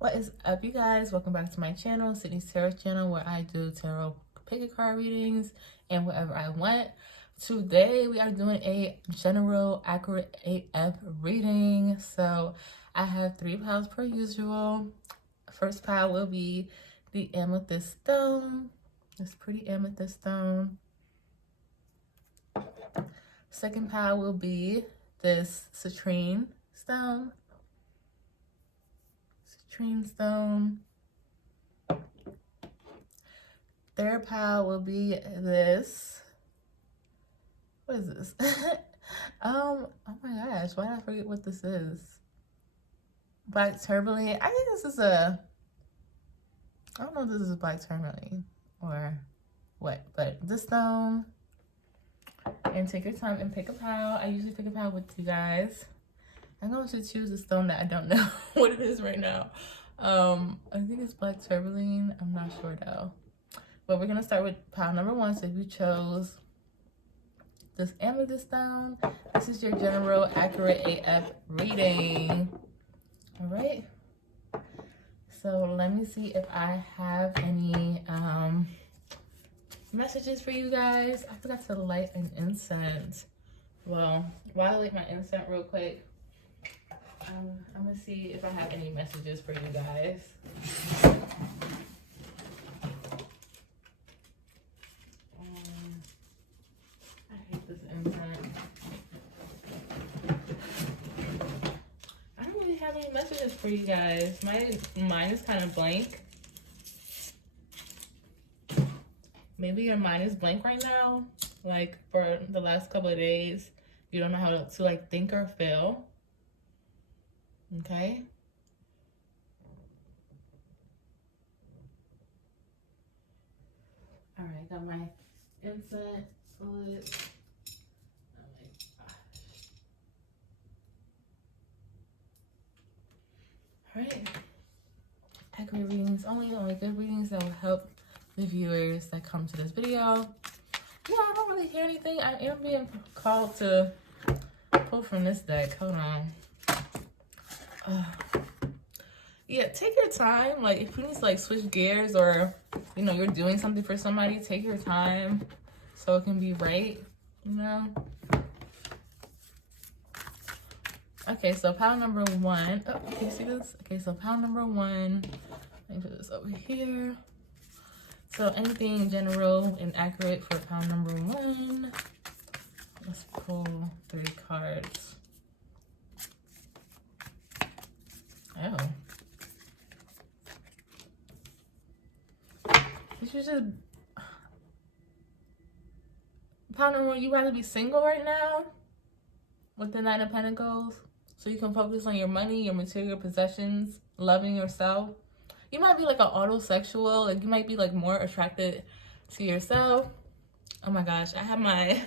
What is up, you guys? Welcome back to my channel, Sydney's Tarot channel, where I do tarot pick a card readings and whatever I want. Today we are doing a general accurate AF reading. So I have 3 piles per usual. First pile will be the amethyst stone, this pretty amethyst stone. Second pile will be this citrine stone. Stone. Third pile will be this. What is this? Oh my gosh, why did I forget what this is? Black tourmaline. I think this is I don't know if this is black tourmaline or what, but this stone. And take your time and pick a pile. I usually pick a pile with you guys. I'm going to choose a stone that I don't know what it is right now. I think it's black tourmaline. I'm not sure though. But we're going to start with pile number 1. So if you chose this amethyst stone, this is your general accurate AF reading. All right. So let me see if I have any messages for you guys. I forgot to light an incense. Well, while I light my incense real quick, I'm gonna see if I have any messages for you guys. I hate this incense. I don't really have any messages for you guys. My mind is kind of blank. Maybe your mind is blank right now. Like for the last couple of days, you don't know how to like think or feel. Okay. All right, got my incense lit. Oh my gosh. All right. Accurate readings only good readings that will help the viewers that come to this video. Yeah, I don't really hear anything. I am being called to pull from this deck. Hold on. Yeah, take your time. Like if you need to like switch gears or you know you're doing something for somebody, take your time so it can be right, you know. Okay, so pile number 1. Oh, can you see this? Okay, so pile number 1. Let me put this over here. So anything general and accurate for pile number 1. Let's pull 3 cards. Oh. You should just... Pile number 1, you rather be single right now? With the 9 of Pentacles? So you can focus on your money, your material possessions, loving yourself. You might be like an autosexual. Like you might be like more attracted to yourself. Oh my gosh, I have my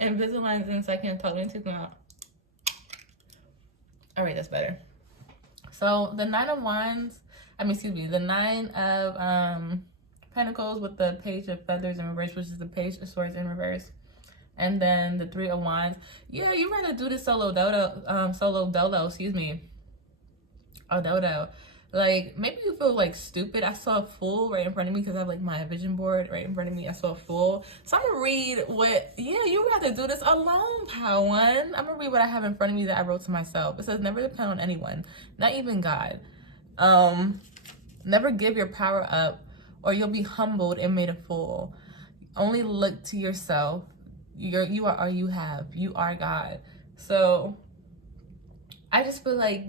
Invisaligns in so I can't talk into them out. All right, that's better. So the 9 of Wands, the 9 of Pentacles with the Page of Feathers in reverse, which is the Page of Swords in reverse. And then the 3 of Wands. Yeah, you rather do this solo dolo, excuse me. Oh, dodo. Like, maybe you feel like stupid. I saw a fool right in front of me because I have like my vision board right in front of me. I saw a fool. So I'm gonna read what, yeah, you have to do this alone, pile 1. I'm gonna read what I have in front of me that I wrote to myself. It says, never depend on anyone, not even God. Never give your power up or you'll be humbled and made a fool. Only look to yourself. You are all you have. You are God. So I just feel like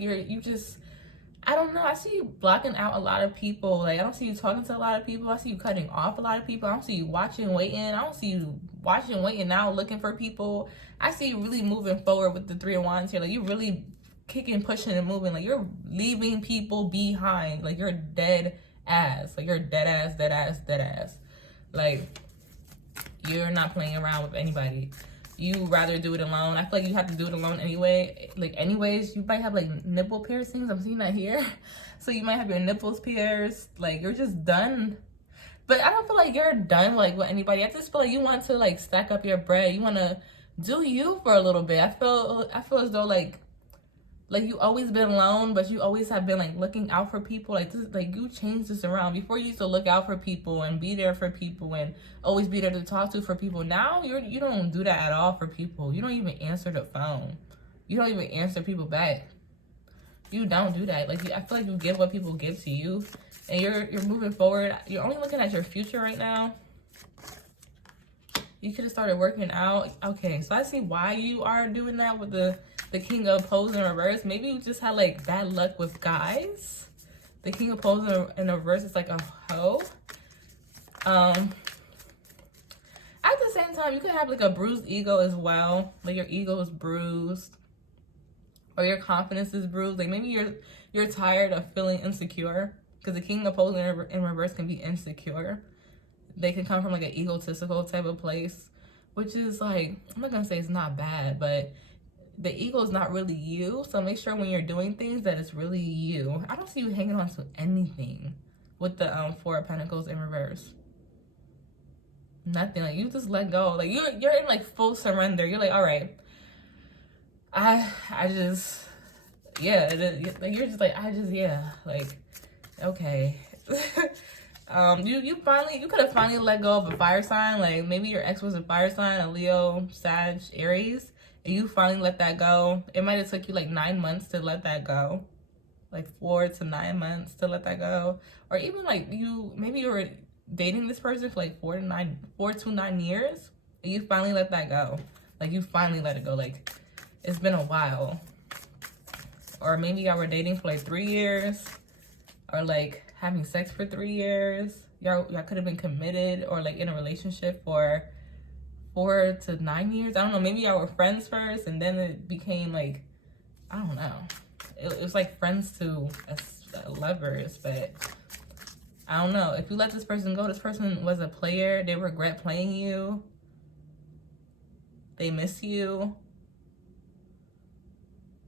I don't know. I see you blocking out a lot of people. Like, I don't see you talking to a lot of people. I see you cutting off a lot of people. I don't see you watching, waiting. I don't see you watching, waiting now, looking for people. I see you really moving forward with the 3 of Wands here. Like, you're really kicking, pushing, and moving. Like, you're leaving people behind. Like, you're dead ass. Like, you're dead ass. Like, you're not playing around with anybody. You rather do it alone. I feel like you have to do it alone anyway. Like, anyways, you might have like nipple piercings. I'm seeing that here. So you might have your nipples pierced. Like, you're just done. But I don't feel like you're done like with anybody. I just feel like you want to like stack up your bread. You want to do you for a little bit. I feel as though like Like, you always been alone, but you always have been like looking out for people. Like, this, like, you changed this around. Before, you used to look out for people and be there for people and always be there to talk to for people. Now you don't do that at all for people. You don't even answer the phone. You don't even answer people back. You don't do that. Like, I feel like you give what people give to you, and you're moving forward. You're only looking at your future right now. You could have started working out. Okay, so I see why you are doing that with the King of Pose in reverse. Maybe you just had like bad luck with guys. The King of Pose in reverse is like a hoe. At the same time, you could have like a bruised ego as well. Like, your ego is bruised, or your confidence is bruised. Like, maybe you're tired of feeling insecure, because the King of Pose in reverse can be insecure. They can come from like an egotistical type of place, which is like, I'm not gonna say it's not bad, but the ego is not really you. So make sure when you're doing things that it's really you. I don't see you hanging on to anything with the Four of Pentacles in reverse. Nothing. Like, you just let go. Like, you're in like full surrender. You're like, all right, I just, yeah, like, you're just like, yeah, like, okay. You could have finally let go of a fire sign. Like, maybe your ex was a fire sign, a Leo, Sag, Aries, and you finally let that go. It might have took you like 9 months to let that go, like 4 to 9 months to let that go, or even like maybe you were dating this person for like 4 to 9 years, and you finally let that go. Like, you finally let it go. Like, it's been a while. Or maybe y'all were dating for like 3 years, or like having sex for 3 years. Y'all could have been committed or like in a relationship for 4 to 9 years. I don't know. Maybe y'all were friends first, and then it became like, I don't know. It was like friends to lovers, but I don't know. If you let this person go, this person was a player. They regret playing you. They miss you.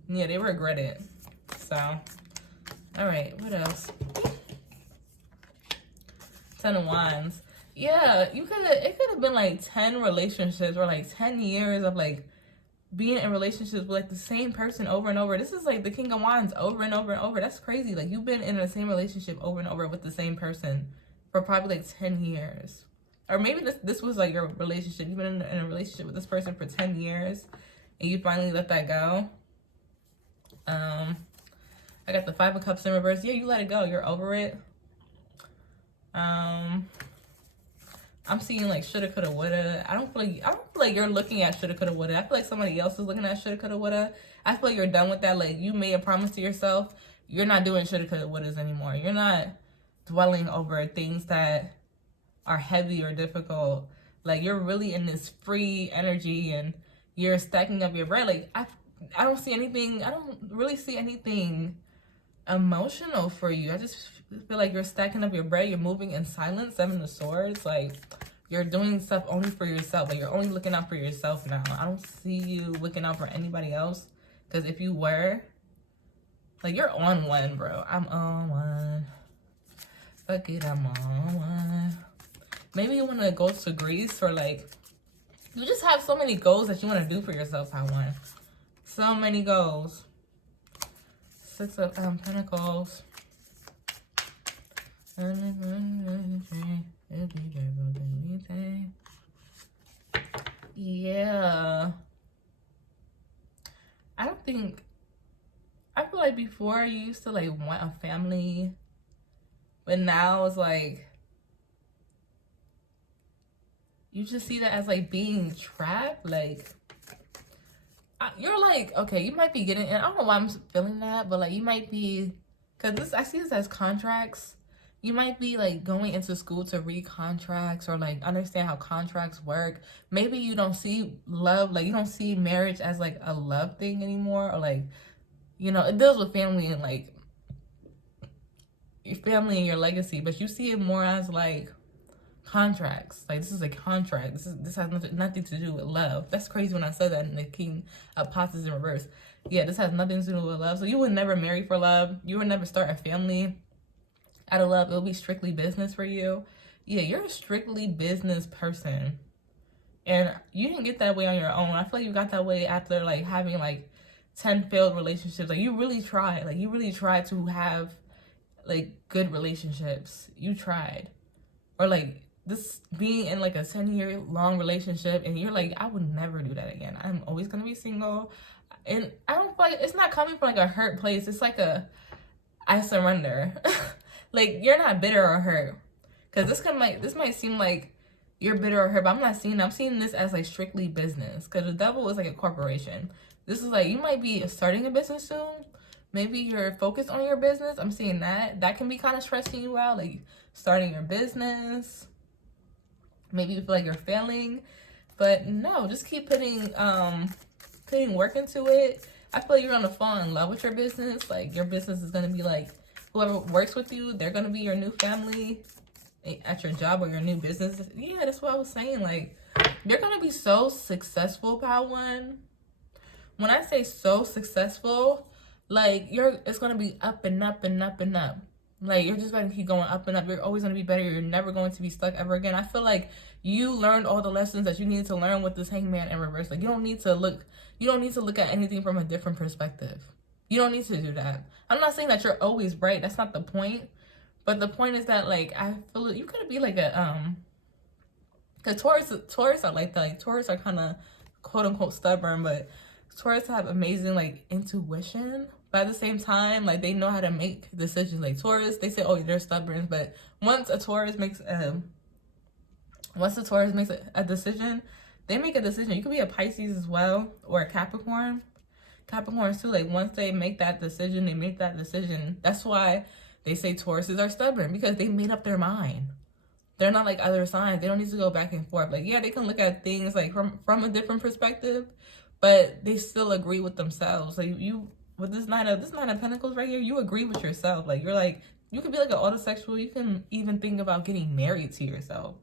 Yeah, they regret it. So, all right, what else? 10 of Wands. Yeah, it could have been like 10 relationships, or like 10 years of like being in relationships with like the same person over and over. This is like the King of Wands over and over and over. That's crazy. Like, you've been in the same relationship over and over with the same person for probably like 10 years. Or maybe this was like your relationship. You've been in a relationship with this person for 10 years, and you finally let that go. I got the 5 of Cups in reverse. Yeah, you let it go. You're over it. I'm seeing like shoulda, coulda, woulda. I don't feel like you're looking at shoulda, coulda, woulda. I feel like somebody else is looking at shoulda, coulda, woulda. I feel like you're done with that. Like, you made a promise to yourself. You're not doing shoulda, coulda, wouldas anymore. You're not dwelling over things that are heavy or difficult. Like, you're really in this free energy, and you're stacking up your bread. Like, I don't see anything. I don't really see anything emotional for you. I just feel like you're stacking up your bread. You're moving in silence. 7 of Swords. Like, you're doing stuff only for yourself. Like, you're only looking out for yourself now. I don't see you looking out for anybody else. Because if you were, like, you're on one, bro. I'm on one. Fuck it, I'm on one. Maybe you want to go to Greece, or like, you just have so many goals that you want to do for yourself, Taiwan. So many goals. 6 of Pentacles. Yeah. I feel like before you used to like want a family, but now it's like, you just see that as like being trapped. Like, you're like, okay, you might be getting, and I don't know why I'm feeling that, but like, you might be, because I see this as contracts. You might be like going into school to read contracts, or like understand how contracts work. Maybe you don't see love, like you don't see marriage as like a love thing anymore, or like, you know, it deals with family and like your family and your legacy, but you see it more as like contracts. Like, this is a contract. This has nothing to do with love. That's crazy when I said that in the King of Pentacles in reverse. Yeah, this has nothing to do with love. So you would never marry for love. You would never start a family out of love. It will be strictly business for you. Yeah, you're a strictly business person, and you didn't get that way on your own. I feel like you got that way after like having like 10 failed relationships. Like, you really tried. Like, you really tried to have, like, good relationships. You tried. Or, like, this being in, like, a 10-year long relationship, and you're like, I would never do that again. I'm always gonna be single. And I don't feel like, it's not coming from, like, a hurt place. It's like I surrender. Like, you're not bitter or hurt. Because this might seem like you're bitter or hurt, but I'm seeing this as, like, strictly business. Because the devil is like a corporation. This is like, you might be starting a business soon. Maybe you're focused on your business. I'm seeing that can be kind of stressing you out, like starting your business. Maybe you feel like you're failing, but no, just keep putting work into it. I feel like you're gonna fall in love with your business. Like, your business is gonna be like, whoever works with you, they're gonna be your new family at your job or your new business. Yeah, that's what I was saying. Like, you're gonna be so successful, Pal One. When I say so successful, like, it's gonna be up and up and up and up. Like, you're just gonna keep going up and up. You're always gonna be better. You're never going to be stuck ever again. I feel like you learned all the lessons that you needed to learn with this Hangman in reverse. Like, you don't need to look at anything from a different perspective. You don't need to do that. I'm not saying that you're always right. That's not the point. But the point is that, like, I feel like you could be like because Taurus are like that. Like, Taurus are kind of quote unquote stubborn, but Taurus have amazing, like, intuition. But at the same time, like, they know how to make decisions. Like, Taurus, they say, oh, they're stubborn. But once a Taurus makes a decision, they make a decision. You could be a Pisces as well, or a Capricorn. Capricorns too, like, once they make that decision, they make that decision. That's why they say Tauruses are stubborn, because they made up their mind. They're not like other signs. They don't need to go back and forth. Like, yeah, they can look at things, like, from a different perspective, but they still agree with themselves. Like, you, with this nine of Pentacles right here, you agree with yourself. Like, you're like, you could be like an autosexual. You can even think about getting married to yourself.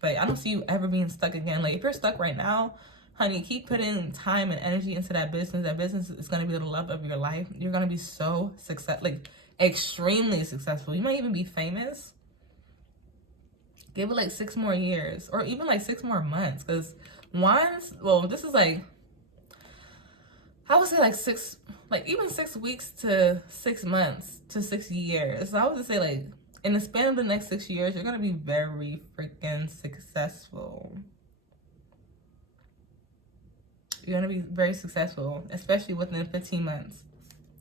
But I don't see you ever being stuck again. Like, if you're stuck right now, honey, keep putting time and energy into that business. That business is going to be the love of your life. You're going to be so like, extremely successful. You might even be famous. Give it like 6 more years, or even like 6 more months. Because this is like, I would say like 6 weeks to 6 months to 6 years. So I would just say, like, in the span of the next 6 years, you're going to be very freaking successful. You're going to be very successful, especially within 15 months.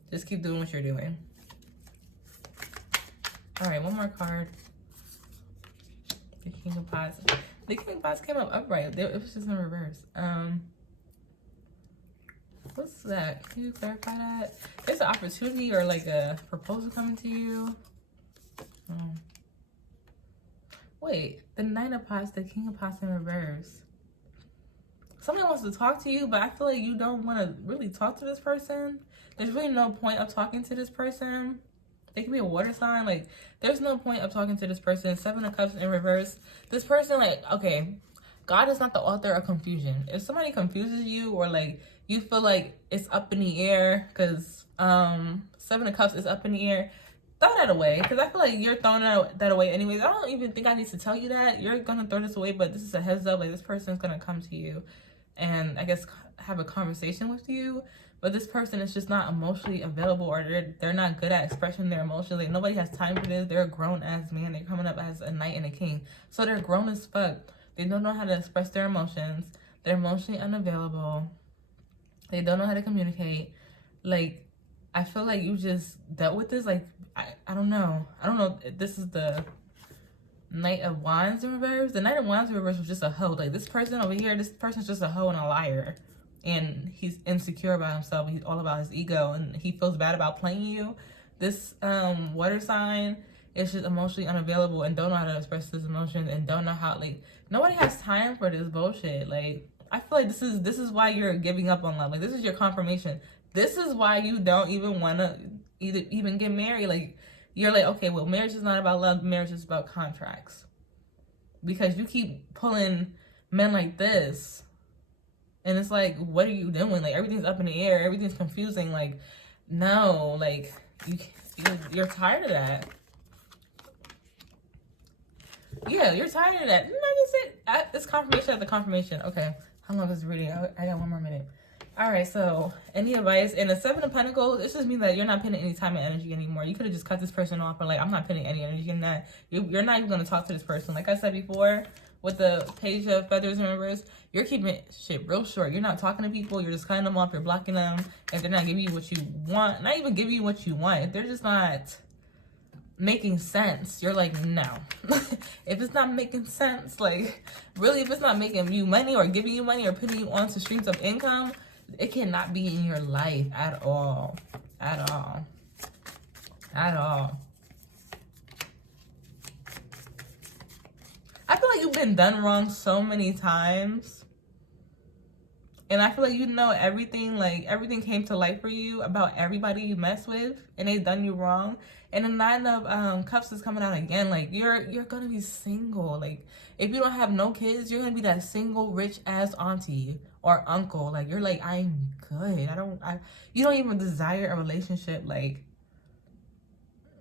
Just keep doing what you're doing. All right, one more card. The King of Pots. The King of Pots came up upright. It was just in reverse. What's that? Can you clarify that? There's an opportunity or like a proposal coming to you. Wait, the Nine of Pots, the King of Pots in reverse. Somebody wants to talk to you, but I feel like you don't want to really talk to this person. There's really no point of talking to this person. They can be a water sign. Like, there's no point of talking to this person. 7 of Cups in reverse. This person, like, okay, God is not the author of confusion. If somebody confuses you, or like you feel like it's up in the air, because 7 of Cups is up in the air, throw that away, because I feel like you're throwing that away anyways. I don't even think I need to tell you that. You're gonna throw this away, but this is a heads up. Like, this person's gonna come to you and I guess have a conversation with you, but this person is just not emotionally available, or they're not good at expressing their emotions. Like, nobody has time for this. They're a grown-ass man. They're coming up as a knight and a king, so they're grown as fuck. They don't know how to express their emotions. They're emotionally unavailable. They don't know how to communicate. Like, I feel like you just dealt with this. Like, I don't know. I don't know if this is the Knight of Wands in reverse. The Knight of Wands in reverse was just a hoe. Like, this person over here, this person's just a hoe and a liar. And he's insecure about himself. He's all about his ego, and he feels bad about playing you. This water sign is just emotionally unavailable and don't know how to express his emotions, and don't know how, like, nobody has time for this bullshit. Like, I feel like this is why you're giving up on love. Like, this is your confirmation. This is why you don't even want to even get married. Like, you're like, okay, well, marriage is not about love. Marriage is about contracts. Because you keep pulling men like this, and it's like, what are you doing? Like, everything's up in the air. Everything's confusing. Like, no, like, you're tired of that. Yeah, you're tired of that. Didn't I just say it's confirmation after confirmation? Okay, How long is the reading? I got 1 more minute. All right, so any advice? In the Seven of Pentacles, it just means that you're not putting any time and energy anymore. You could have just cut this person off, or like, I'm not putting any energy in that. You're not even going to talk to this person. Like I said before, with the Page of Feathers in reverse, you're keeping shit real short. You're not talking to people. You're just cutting them off. You're blocking them. If they're not giving you what you want, not even giving you what you want, if they're just not making sense, you're like, no. If it's not making sense, like, really, if it's not making you money or giving you money or putting you onto streams of income, it cannot be in your life at all. At all. At all. I feel like you've been done wrong so many times. And I feel like you know everything, like everything came to light for you about everybody you mess with, and they've done you wrong. And the Nine of Cups is coming out again. Like you're gonna be single. Like if you don't have no kids, you're gonna be that single rich ass auntie or uncle. Like you're like, I'm good. You don't even desire a relationship. Like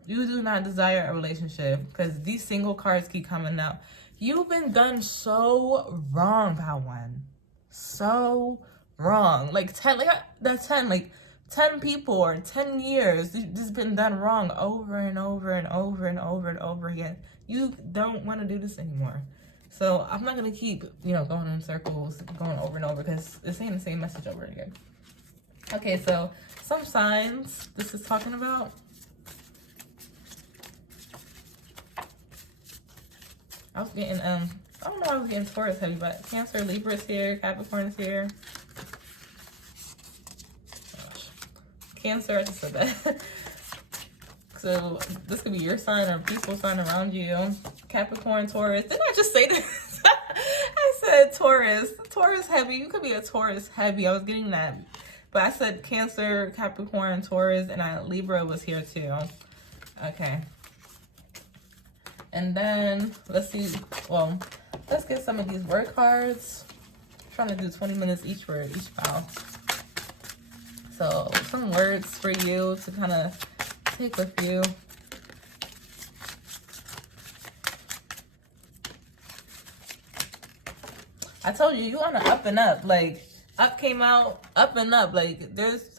you do not desire a relationship because these single cards keep coming up. You've been done so wrong, pal one. So wrong. Like 10, like that's 10, like 10 people or 10 years. This has been done wrong over and over and over and over and over again. You don't want to do this anymore. So I'm not gonna keep, going in circles, going over and over because it's saying the same message over again. Okay, so some signs this is talking about. I was getting I don't know why I was getting Taurus heavy, but Cancer, Libra is here, Capricorn is here. Gosh. Cancer, I just said that. So this could be your sign or a peaceful sign around you. Capricorn, Taurus. Didn't I just say this? I said Taurus. Taurus heavy. You could be a Taurus heavy. I was getting that. But I said Cancer, Capricorn, Taurus, and Libra was here too. Okay. And then, let's see. Well, let's get some of these word cards. I'm trying to do 20 minutes each word, each file. So, some words for you to kind of take with you. I told you, you on the up and up. Like, up came out, up and up. Like,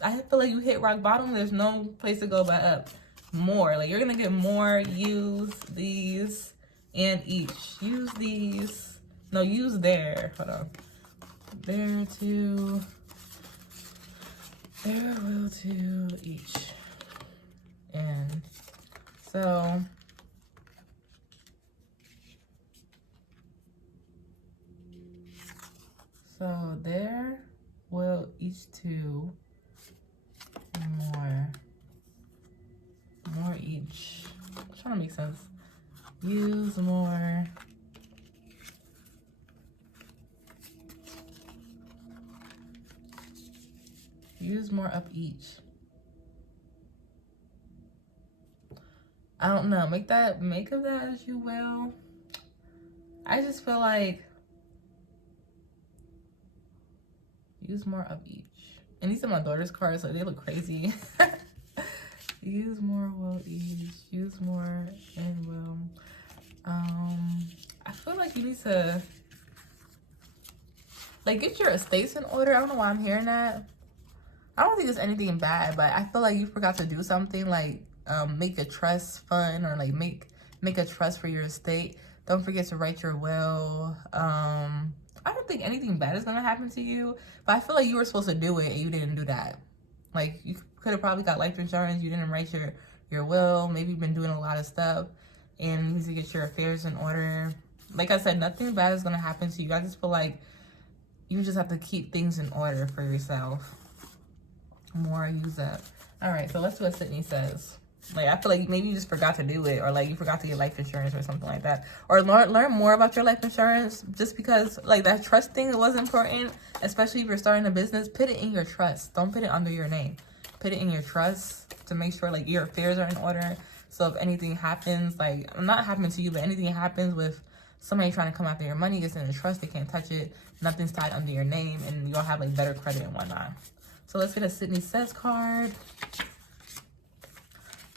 I feel like you hit rock bottom. There's no place to go but up. More. Like, you're going to get more. Use these and each. Use these. No, use there. Hold on. There to. There will to each. And so. So there will each to more. More each. I'm trying to make sense. Use more. Use more of each. I don't know. Make of that as you will. I just feel like use more of each. And these are my daughter's cards, so they look crazy. Use more will each. Use more and will. I feel like you need to get your estates in order. I don't know why I'm hearing that. I don't think it's anything bad, but I feel like you forgot to do something like make a trust fund or like make a trust for your estate. Don't forget to write your will. I don't think anything bad is gonna happen to you, but I feel like you were supposed to do it and you didn't do that. Like you could have probably got life insurance. You didn't write your will. Maybe you've been doing a lot of stuff and you need to get your affairs in order. Like I said, nothing bad is gonna happen to you. I just feel like you just have to keep things in order for yourself. More use up. All right, so let's see what Sydney says. Like, I feel like maybe you just forgot to do it, or like you forgot to get life insurance or something like that. Or learn more about your life insurance, just because like that trust thing was important, especially if you're starting a business. Put it in your trust. Don't put it under your name. Put it in your trust to make sure like your affairs are in order. So if anything happens, like not happening to you, but anything happens with somebody trying to come after your money, it's in a trust. They can't touch it. Nothing's tied under your name, and you'll have like better credit and whatnot. So let's get a Sydney Says card.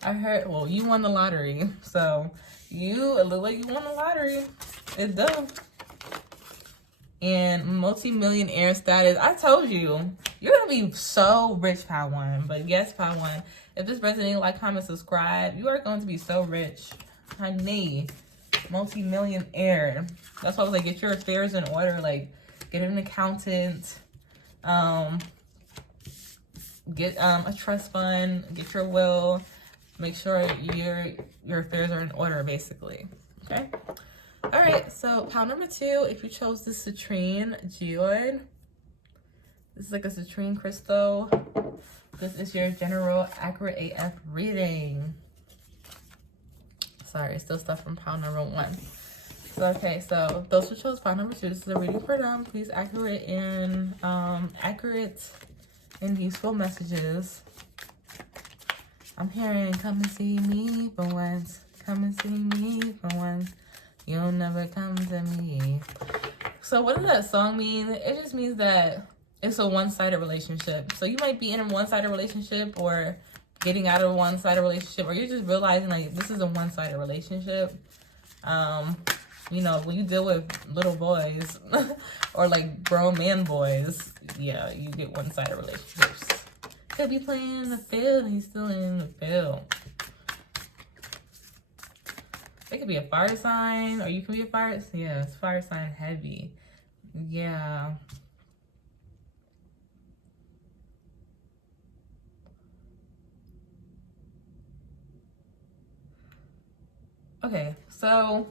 I heard, well, you won the lottery. So it looked like you won the lottery. It's done. and multi-millionaire status. I told you, you're gonna be so rich, Power One. But yes, Power One, if this resonated, like, comment, subscribe. You are going to be so rich, honey. Multi-millionaire. That's why I was like, get your affairs in order. Like, get an accountant. Get a trust fund. Get your will. Make sure your affairs are in order, basically. Okay. All right, so pile number 2, if you chose this citrine geode, this is like a citrine crystal. This is your general accurate AF reading. Sorry, still stuff from pile number 1. So, okay, so those who chose pile number 2, this is a reading for them. Please accurate and useful messages. I'm hearing, come and see me for once. Come and see me for once. You'll never come to me. So what does that song mean? It just means that it's a one-sided relationship. So you might be in a one-sided relationship or getting out of a one-sided relationship, or you're just realizing like this is a one-sided relationship. You know, when you deal with little boys or like grown man boys, yeah, you get one-sided relationships. Could be playing in the field and he's still in the field. It could be a fire sign, or you can be a fire. Yeah, it's fire sign heavy. Yeah. Okay, so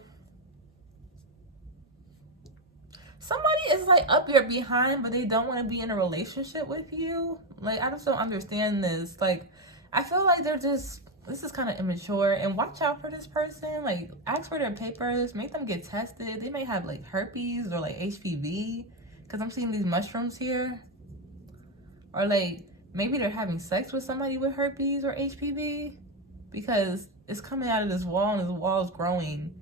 somebody is like up your behind, but they don't want to be in a relationship with you. Like, I just don't understand this. Like, I feel like they're just, this is kind of immature, and watch out for this person. Like, ask for their papers, make them get tested. They may have like herpes or like HPV, because I'm seeing these mushrooms here. Or like, maybe they're having sex with somebody with herpes or HPV, because it's coming out of this wall and this wall is growing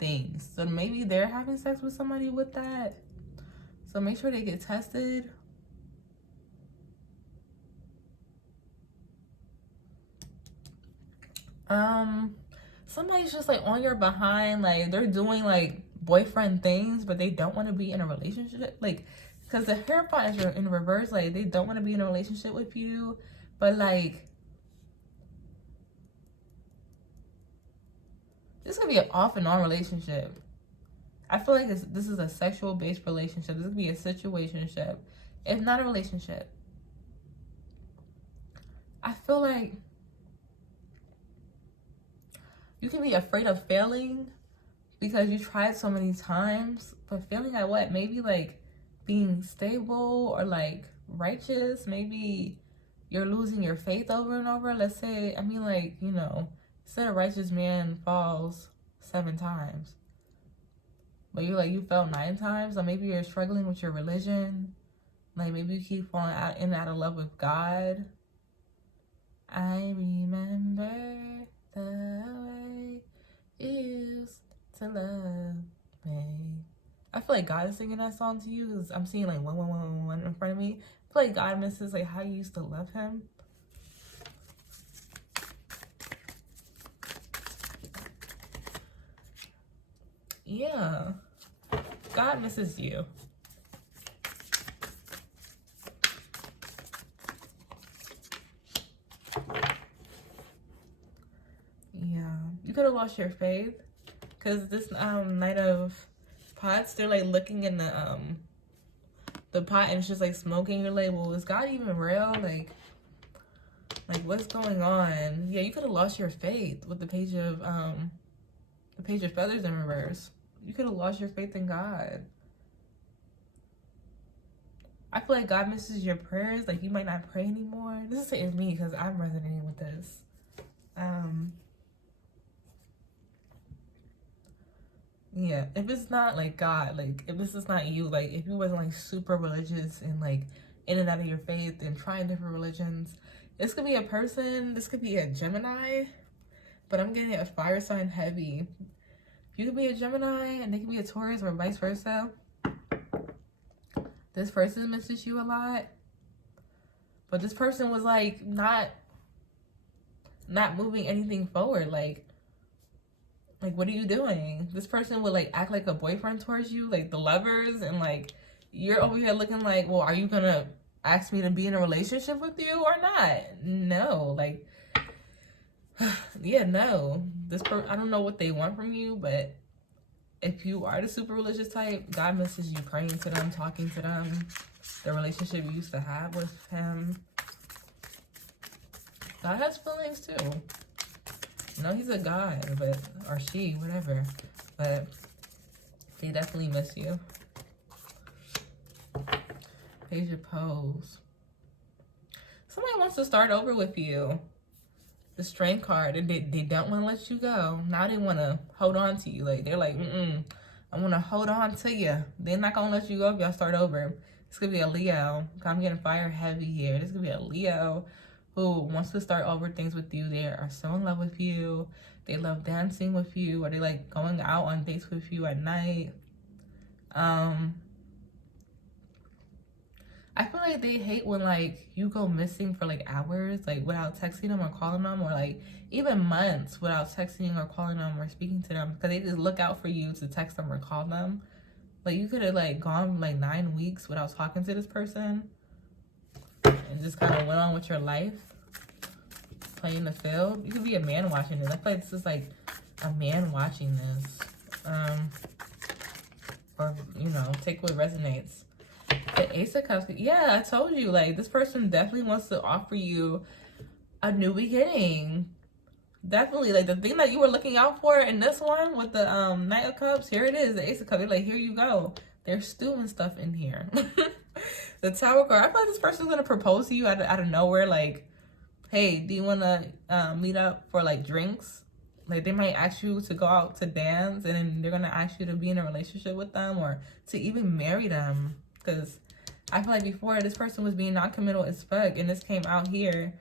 things. So maybe they're having sex with somebody with that. So make sure they get tested. Somebody's just like on your behind, like they're doing like boyfriend things, but they don't want to be in a relationship. Like, because the Hierophant is in reverse, like they don't want to be in a relationship with you, but like this could be an off and on relationship. I feel like this is a sexual based relationship. This could be a situationship, if not a relationship. I feel like you can be afraid of failing because you tried so many times, but failing at what? Maybe like being stable or like righteous. Maybe you're losing your faith over and over. Let's say, I mean, like, you know, said a righteous man falls 7 times, but you fell 9 times. So maybe you're struggling with your religion. Like maybe you keep falling out of love with God. I remember the way you used to love me. I feel like God is singing that song to you because I'm seeing like 111 in front of me. I feel like God misses like how you used to love him. Yeah, God misses you. Yeah, you could have lost your faith because this Knight of Pots, they're like looking in the pot and it's just like smoking. You're like, well, is God even real? Like what's going on? Yeah, you could have lost your faith with the Page of Feathers in reverse. You could have lost your faith in God. I feel like God misses your prayers. Like you might not pray anymore. This is saying me because I'm resonating with this. Yeah, if it's not like God, like if this is not you, like if you wasn't like super religious and like in and out of your faith and trying different religions, this could be a person. This could be a Gemini, but I'm getting a fire sign heavy. You could be a Gemini and they could be a Taurus or vice versa. This person misses you a lot, but this person was like not moving anything forward. Like what are you doing? This person would like act like a boyfriend towards you, like the lovers, and like you're over here looking like, well, are you gonna ask me to be in a relationship with you or not? No, like, yeah, no. I don't know what they want from you, but if you are the super religious type, God misses you praying to them, talking to them, the relationship you used to have with him. God has feelings too. No, he's a God, but, or she, whatever. But they definitely miss you. Page of Pose. Somebody wants to start over with you. The Strength card, they don't want to let you go. Now they want to hold on to you. Like, they're like, I want to hold on to you. They're not going to let you go if y'all start over. This could be a Leo. I'm getting fire heavy here. This could be a Leo who wants to start over things with you. They are so in love with you. They love dancing with you, or they like going out on dates with you at night. I feel like they hate when like you go missing for like hours, like without texting them or calling them, or like even months without texting or calling them or speaking to them, because they just look out for you to text them or call them. Like you could have like gone like 9 weeks without talking to this person and just kind of went on with your life, playing the field. You could be a man watching this. I feel like this is like a man watching this, or you know, take what resonates. The Ace of Cups. Yeah, I told you, like, this person definitely wants to offer you a new beginning. Definitely, like, the thing that you were looking out for in this one with the Knight of Cups, here it is, the Ace of Cups. You're like, here you go. They're stewing stuff in here. The Tower card. I feel like this person's going to propose to you out of nowhere, like, hey, do you want to meet up for, like, drinks? Like, they might ask you to go out to dance, and then they're going to ask you to be in a relationship with them or to even marry them. Because I feel like before, this person was being non-committal as fuck, and this came out here.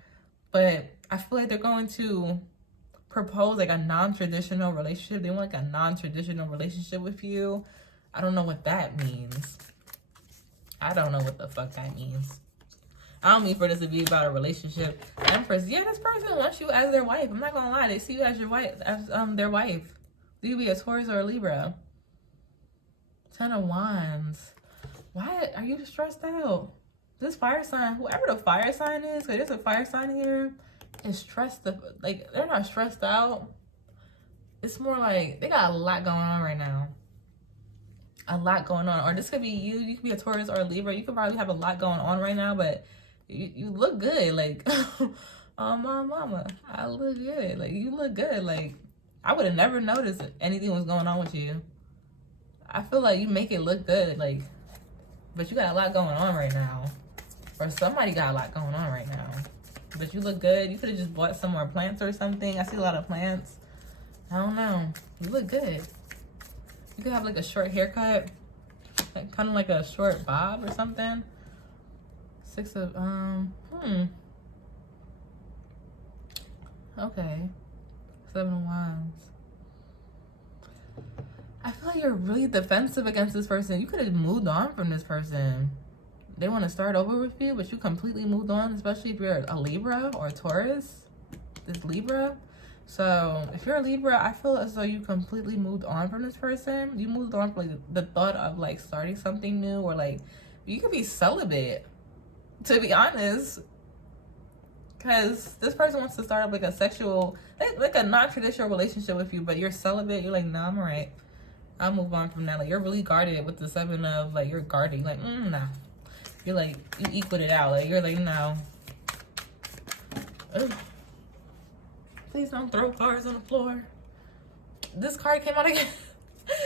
But I feel like they're going to propose like a non-traditional relationship. They want like a non-traditional relationship with you. I don't know what that means. I don't know what the fuck that means. I don't mean for this to be about a relationship. Empress, yeah, this person wants you as their wife. I'm not gonna lie, they see you as your wife, as their wife. You could be a Taurus or a Libra. 10 of Wands. Why are you stressed out? This fire sign, whoever the fire sign is, because there's a fire sign here, is stressed. Like, they're not stressed out. It's more like they got a lot going on right now. A lot going on. Or this could be you. You could be a Taurus or a Libra. You could probably have a lot going on right now, but you look good. Like, oh, my mama, I look good. Like, you look good. Like, I would have never noticed anything was going on with you. I feel like you make it look good. Like, but you got a lot going on right now. Or somebody got a lot going on right now. But you look good. You could have just bought some more plants or something. I see a lot of plants. I don't know. You look good. You could have like a short haircut. Like, kind of like a short bob or something. 6 of, okay. 7 of Wands. I feel like you're really defensive against this person. You could have moved on from this person. They want to start over with you, but you completely moved on, especially if you're a Libra or a Taurus. This Libra. So if you're a Libra, I feel as though you completely moved on from this person. You moved on from like the thought of like starting something new, or like you could be celibate, to be honest. Because this person wants to start up like a sexual, like a non-traditional relationship with you, but you're celibate. You're like, no, I'm all right. I'll move on from that. Like, you're really guarded with the 7 of, like, you're guarding. Like, nah. You're like, you equaled it out. Like, you're like, no. Ugh. Please don't throw cards on the floor. This card came out again.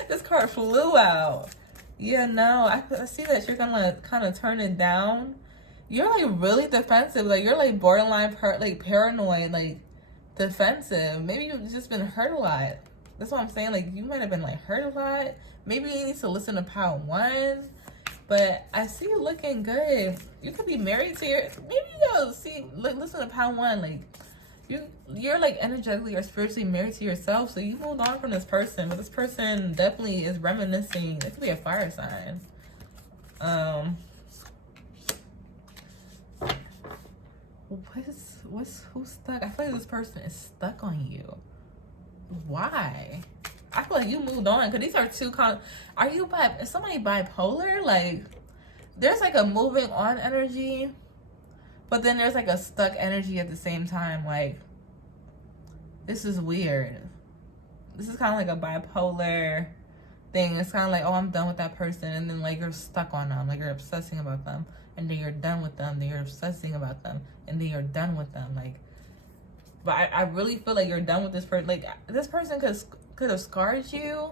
This card flew out. Yeah, no. I see that you're gonna kind of turn it down. You're, like, really defensive. Like, you're, like, borderline, paranoid, like, defensive. Maybe you've just been hurt a lot. That's what I'm saying. Like, you might have been, like, hurt a lot. Maybe you need to listen to Pound 1. But I see you looking good. You could be married to your... Maybe you go see... Like, listen to Pound 1. Like, you're, like, energetically or spiritually married to yourself. So you moved on from this person. But this person definitely is reminiscing. It could be a fire sign. Who's stuck? I feel like this person is stuck on you. Why? I feel like you moved on, because these are two are you is somebody bipolar? Like, there's like a moving on energy, but then there's like a stuck energy at the same time. Like, this is weird. This is kind of like a bipolar thing. It's kind of like, oh, I'm done with that person, and then like you're stuck on them, like you're obsessing about them, and then you're done with them, then you're obsessing about them, and then you're done with them. Like, but I really feel like you're done with this person. Like, this person could have scarred you.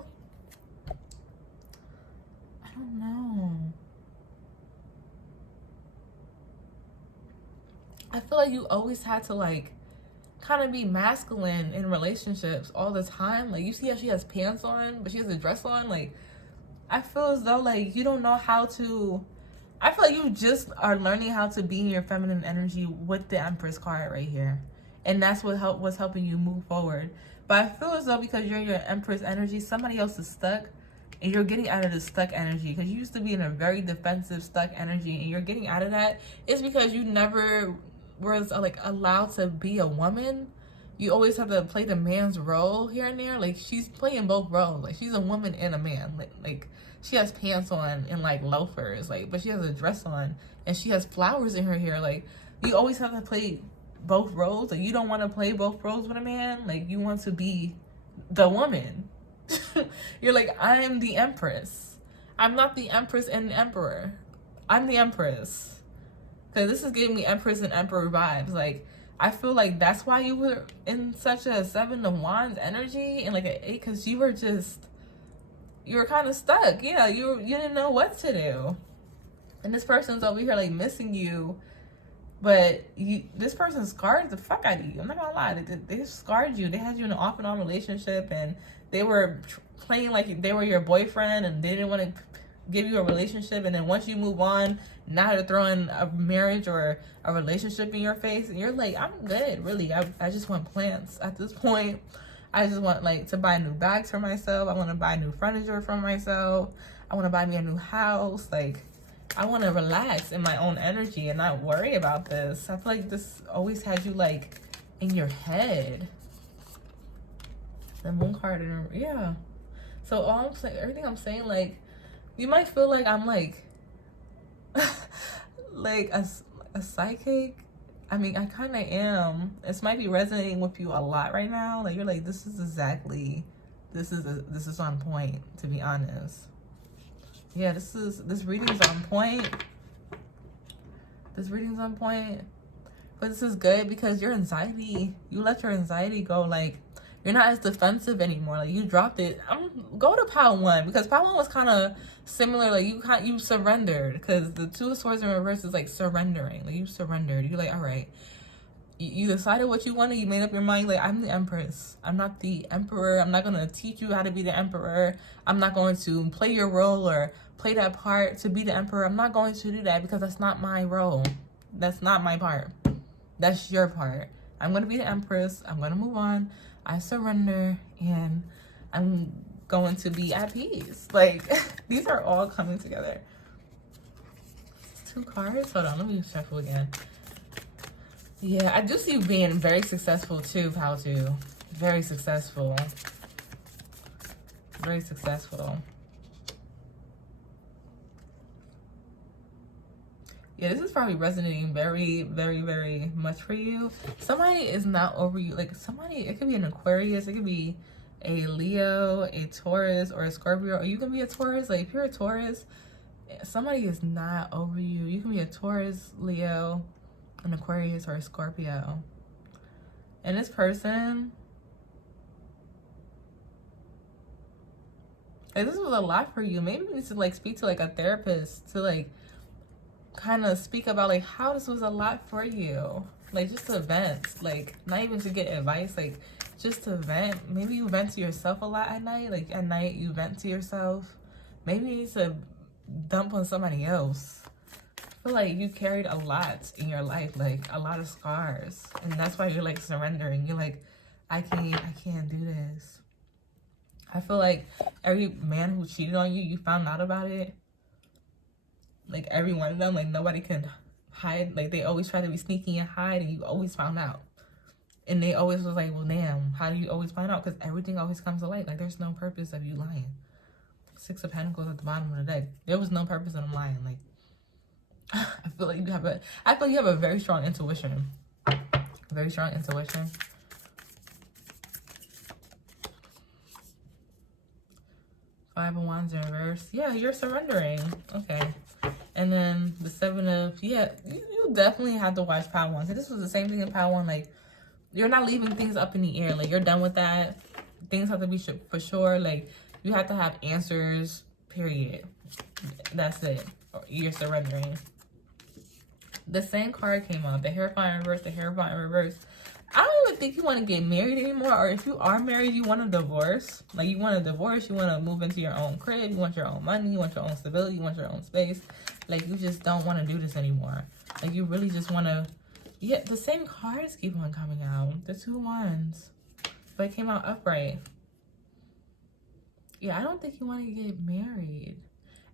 I don't know. I feel like you always had to like kind of be masculine in relationships all the time. Like, you see how she has pants on, but she has a dress on. Like, I feel as though like you don't know how to. I feel like you just are learning how to be in your feminine energy with the Empress card right here, and that's what's helping you move forward. But I feel as though because you're in your Empress energy, somebody else is stuck, and you're getting out of the stuck energy, because you used to be in a very defensive stuck energy, and you're getting out of that. It's because you never was like allowed to be a woman. You always have to play the man's role here and there. Like, she's playing both roles. Like, she's a woman and a man. Like she has pants on and like loafers, like, but she has a dress on and she has flowers in her hair. Like, you always have to play both roles. Like, you don't want to play both roles with a man. Like, you want to be the woman. You're like, I'm the Empress. I'm not the Empress and the Emperor. I'm the Empress. Because this is giving me Empress and Emperor vibes. Like, I feel like that's why you were in such a 7 of Wands energy and like an 8, because you were kind of stuck. Yeah, you didn't know what to do. And this person's over here like missing you, but this person scarred the fuck out of you. I'm not gonna lie, they scarred you. They had you in an off and on relationship, and they were playing like they were your boyfriend, and they didn't want to give you a relationship. And then once you move on, now they're throwing a marriage or a relationship in your face, and you're like, I'm good, really. I just want plants at this point. I just want like to buy new bags for myself. I want to buy new furniture for myself. I want to buy me a new house. Like, I want to relax in my own energy and not worry about this. I feel like this always had you like in your head. The Moon card, yeah. So all I'm saying, everything I'm saying, like, you might feel like I'm like like a psychic. I mean, I kind of am. This might be resonating with you a lot right now. Like, you're like, this is on point, to be honest. Yeah, this reading's on point. This reading's on point. But this is good because your anxiety, you let your anxiety go. Like, you're not as defensive anymore. Like, you dropped it. Go to pile 1, because pile 1 was kind of similar. Like, you surrendered, because the 2 of Swords in reverse is like surrendering. Like, you surrendered. You're like, all right. You decided what you wanted. You made up your mind. Like, I'm the Empress. I'm not the Emperor. I'm not going to teach you how to be the Emperor. I'm not going to play your role or play that part to be the Emperor. I'm not going to do that, because that's not my role. That's not my part. That's your part. I'm going to be the Empress. I'm going to move on. I surrender, and I'm going to be at peace. Like, these are all coming together. 2 cards. Hold on, let me shuffle again. Yeah, I do see you being very successful too, Pal 2. Very successful. Very successful. Yeah, this is probably resonating very, very, very much for you. Somebody is not over you. Like, somebody, it could be an Aquarius, it could be a Leo, a Taurus, or a Scorpio, or you can be a Taurus. Like, if you're a Taurus, somebody is not over you. You can be a Taurus, Leo, an Aquarius, or a Scorpio. And this person, like, this was a lot for you. Maybe you need to like speak to like a therapist to like kind of speak about like how this was a lot for you. Like, just to vent, like, not even to get advice, like just to vent. Maybe you vent to yourself a lot at night. Like, at night you vent to yourself. Maybe you need to dump on somebody else. I feel like you carried a lot in your life, like a lot of scars, and that's why you're like surrendering. You're like, I can't do this. I feel like every man who cheated on you, you found out about it. Like, every one of them, like, nobody can hide. Like, they always try to be sneaky and hide, and you always found out. And they always was like, well, damn, how do you always find out? Because everything always comes to light. Like, there's no purpose of you lying. 6 of Pentacles at the bottom of the deck. There was no purpose of them lying. Like, I feel like you have a very strong intuition. Very strong intuition. Five of Wands in reverse. Yeah, you're surrendering. Okay. And then the Seven of, yeah, you definitely have to watch Power One. So this was the same thing in Power One. Like, you're not leaving things up in the air. Like, you're done with that. Things have to be for sure. Like, you have to have answers, period. That's it. You're surrendering. The same card came up. The Hierophant in reverse, the Hierophant in reverse. I don't even think you want to get married anymore. Or if you are married, you want a divorce. Like, you want a divorce. You want to move into your own crib. You want your own money. You want your own stability. You want your own space. Like, you just don't want to do this anymore. Like, you really just want to... Yeah, the same cards keep on coming out. The Two of Wands. But it came out upright. Yeah, I don't think you want to get married.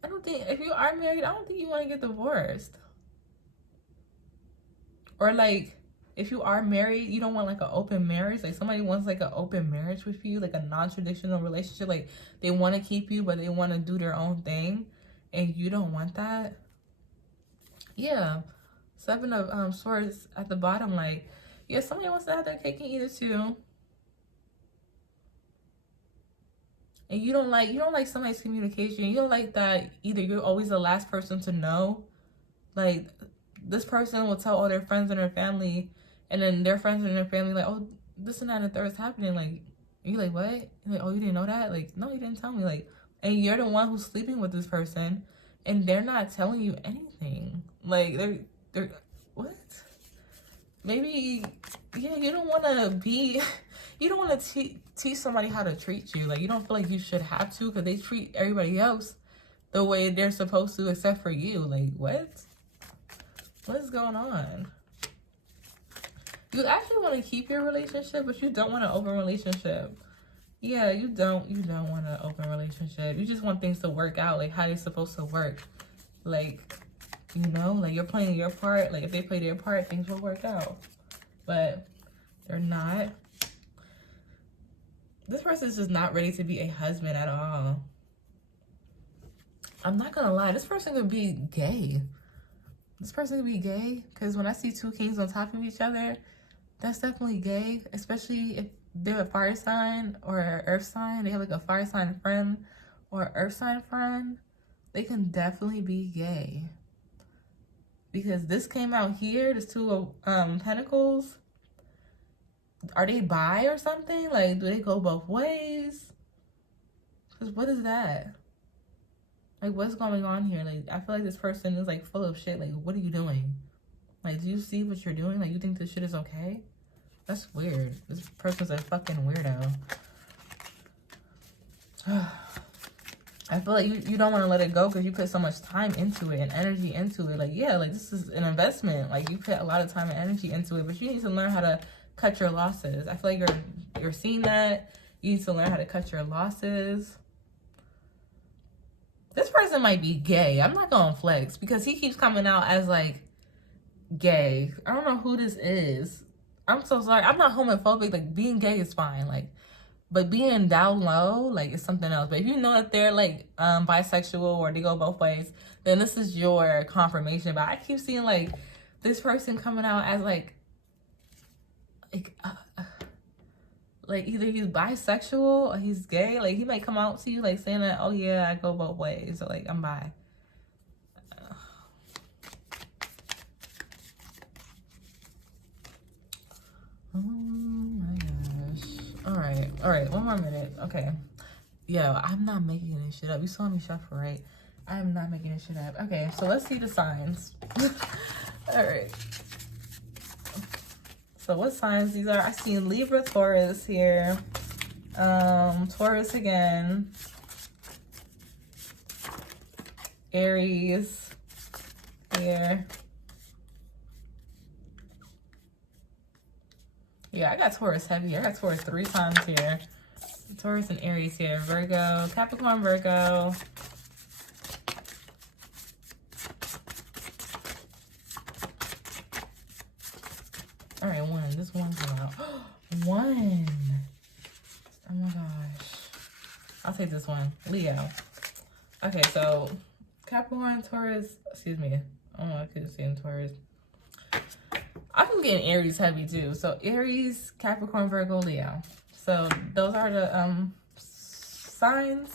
I don't think... If you are married, I don't think you want to get divorced. Or, like... If you are married, you don't want like an open marriage. Like somebody wants like an open marriage with you, like a non-traditional relationship. Like they want to keep you, but they want to do their own thing. And you don't want that. Yeah. Seven of Swords at the bottom. Like, yeah, somebody wants to have their cake and eat it too. And you don't like somebody's communication. You don't like that either. You're always the last person to know. Like, this person will tell all their friends and their family. And then their friends and their family like, oh, this and that and the third is happening. Like, you're like, what? You're like, oh, you didn't know that? Like, no, you didn't tell me. Like, and you're the one who's sleeping with this person, and they're not telling you anything. Like, they're what? Maybe, yeah, you don't want to teach somebody how to treat you. Like, you don't feel like you should have to because they treat everybody else the way they're supposed to except for you. Like, what? What is going on? You actually want to keep your relationship, but you don't want an open relationship. Yeah, you don't want an open relationship. You just want things to work out, like how they're supposed to work. Like, you know, like you're playing your part. Like if they play their part, things will work out. But they're not. This person's just not ready to be a husband at all. I'm not gonna lie, this person could be gay. This person could be gay, because when I see two kings on top of each other, that's definitely gay, especially if they're a fire sign or an earth sign. They have like a fire sign friend or an earth sign friend. They can definitely be gay. Because this came out here, this Two of Pentacles. Are they bi or something? Like, do they go both ways? Because what is that? Like, what's going on here? Like, I feel like this person is like full of shit. Like, what are you doing? Like, do you see what you're doing? Like, you think this shit is okay? That's weird. This person's a fucking weirdo. I feel like you don't want to let it go because you put so much time into it and energy into it. Like, yeah, like, this is an investment. Like, you put a lot of time and energy into it, but you need to learn how to cut your losses. I feel like you're seeing that. You need to learn how to cut your losses. This person might be gay. I'm not going to flex because he keeps coming out as, like, gay. I don't know who this is. I'm so sorry. I'm not homophobic. Like, being gay is fine. Like, but being down low, like, it's something else. But if you know that they're, like, bisexual or they go both ways, then this is your confirmation. But I keep seeing, like, this person coming out as, like either he's bisexual or he's gay. Like, he might come out to you, like, saying that, oh, yeah, I go both ways. So, like, I'm bi. Oh, my gosh. All right. One more minute. Okay. Yo, I'm not making this shit up. You saw me shuffle, right? I'm not making this shit up. Okay, so let's see the signs. All right. So what signs these are? I see Libra, Taurus here. Taurus again. Aries here. Yeah, I got Taurus heavy. I got Taurus 3 times here. Taurus and Aries here. Virgo, Capricorn, Virgo. All right, one. This one's out. One. Oh my gosh. I'll take this one. Leo. Okay, so Capricorn, Taurus, excuse me. Oh, I could say in Taurus. I'm getting Aries heavy too. So Aries, Capricorn, Virgo, Leo. So those are the signs.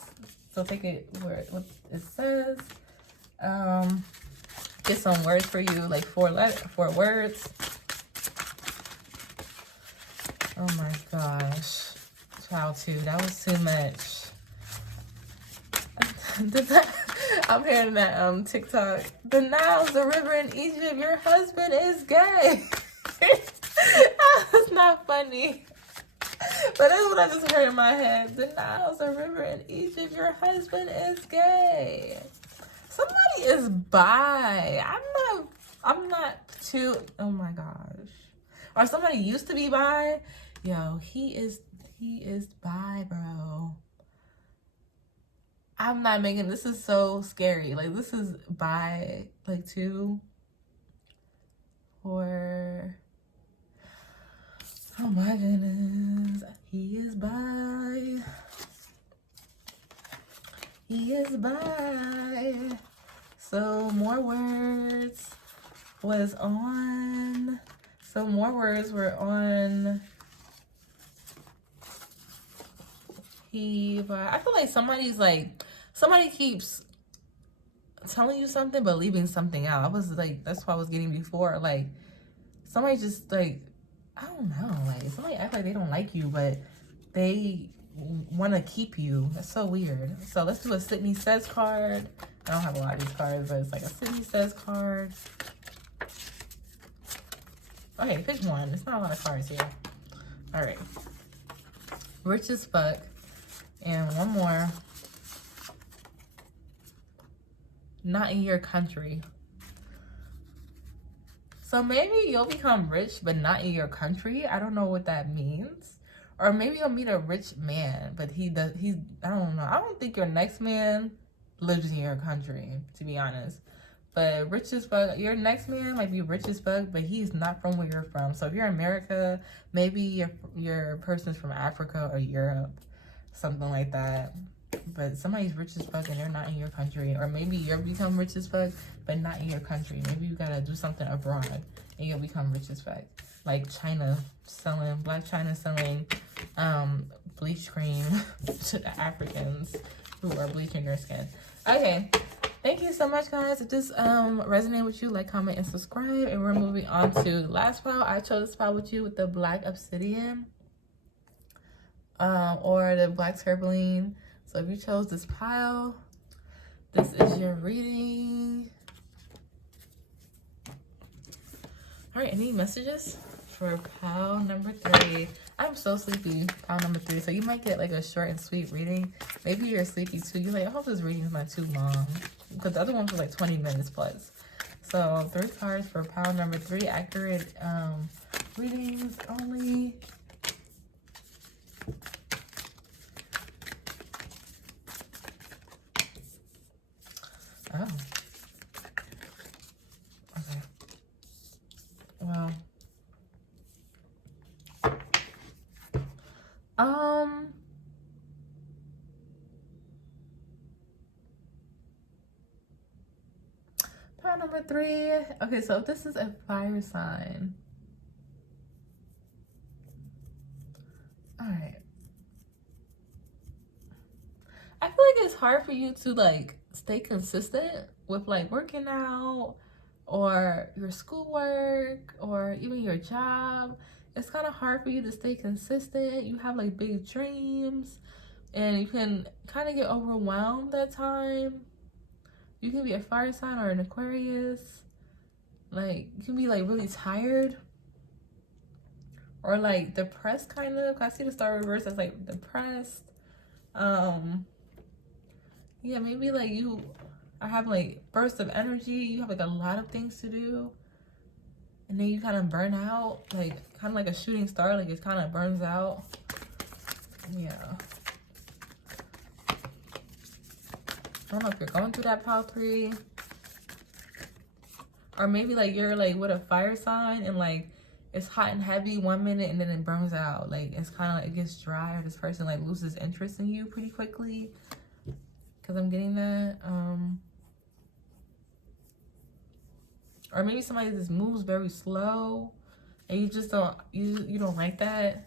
So take it what it says. Get some words for you, like 4 words. Oh my gosh. Child 2, that was too much. I'm hearing that TikTok. The Nile's the river in Egypt. Your husband is gay. That's not funny. But that's what I just heard in my head. The Nile's a river in Egypt. Your husband is gay. Somebody is bi. I'm not too, oh my gosh. Or somebody used to be bi. Yo, he is bi, bro. I'm not making, this is so scary. Like, this is bi, like 2, 4. Oh my goodness. He is bi. He is bi. So more words was on. So more words were on. I feel like somebody keeps telling you something but leaving something out. I was like, that's what I was getting before. Like, somebody just like, I don't know, like somebody act like they don't like you, but they want to keep you. That's so weird. So let's do a Sydney Says card. I don't have a lot of these cards, but it's like a Sydney Says card. Okay, pick one. There's not a lot of cards here. All right. Rich as fuck. And one more. Not in your country. So maybe you'll become rich, but not in your country. I don't know what that means. Or maybe you'll meet a rich man, but I don't know. I don't think your next man lives in your country, to be honest. But rich as fuck, your next man might be rich as fuck, but he's not from where you're from. So if you're in America, maybe your person's from Africa or Europe, something like that. But somebody's rich as fuck and they're not in your country. Or maybe you'll become rich as fuck, but not in your country. Maybe you gotta do something abroad and you'll become rich as fuck. Like Black China selling bleach cream to the Africans who are bleaching their skin. Okay, thank you so much, guys. If this resonated with you, like, comment, and subscribe. And we're moving on to the last pile. I chose this pile with you with the black obsidian or the black tourmaline. So if you chose this pile, this is your reading. All right, any messages for pile number 3? I'm so sleepy, pile number 3. So you might get like a short and sweet reading. Maybe you're sleepy too. You're like, I hope this reading is not too long. Because the other one was like 20 minutes plus. So 3 cards for pile number 3. Accurate readings only. Oh. Okay. Well. Pile number 3. Okay, so if this is a fire sign. All right. I feel like it's hard for you to like stay consistent with like working out or your schoolwork or even your job. It's kind of hard for you to stay consistent. You have like big dreams and you can kind of get overwhelmed at time. You can be a fire sign or an Aquarius. Like, you can be like really tired or like depressed kind of. I see the star reverse as like depressed. Yeah, maybe like you are having like bursts of energy. You have like a lot of things to do. And then you kind of burn out. Like, kind of like a shooting star. Like, it kind of burns out. Yeah. I don't know if you're going through that pile 3. Or maybe like you're like with a fire sign and like it's hot and heavy 1 minute and then it burns out. Like, it's kind of like it gets dry or this person like loses interest in you pretty quickly. Because I'm getting that. Or maybe somebody just moves very slow and you just don't, you don't like that.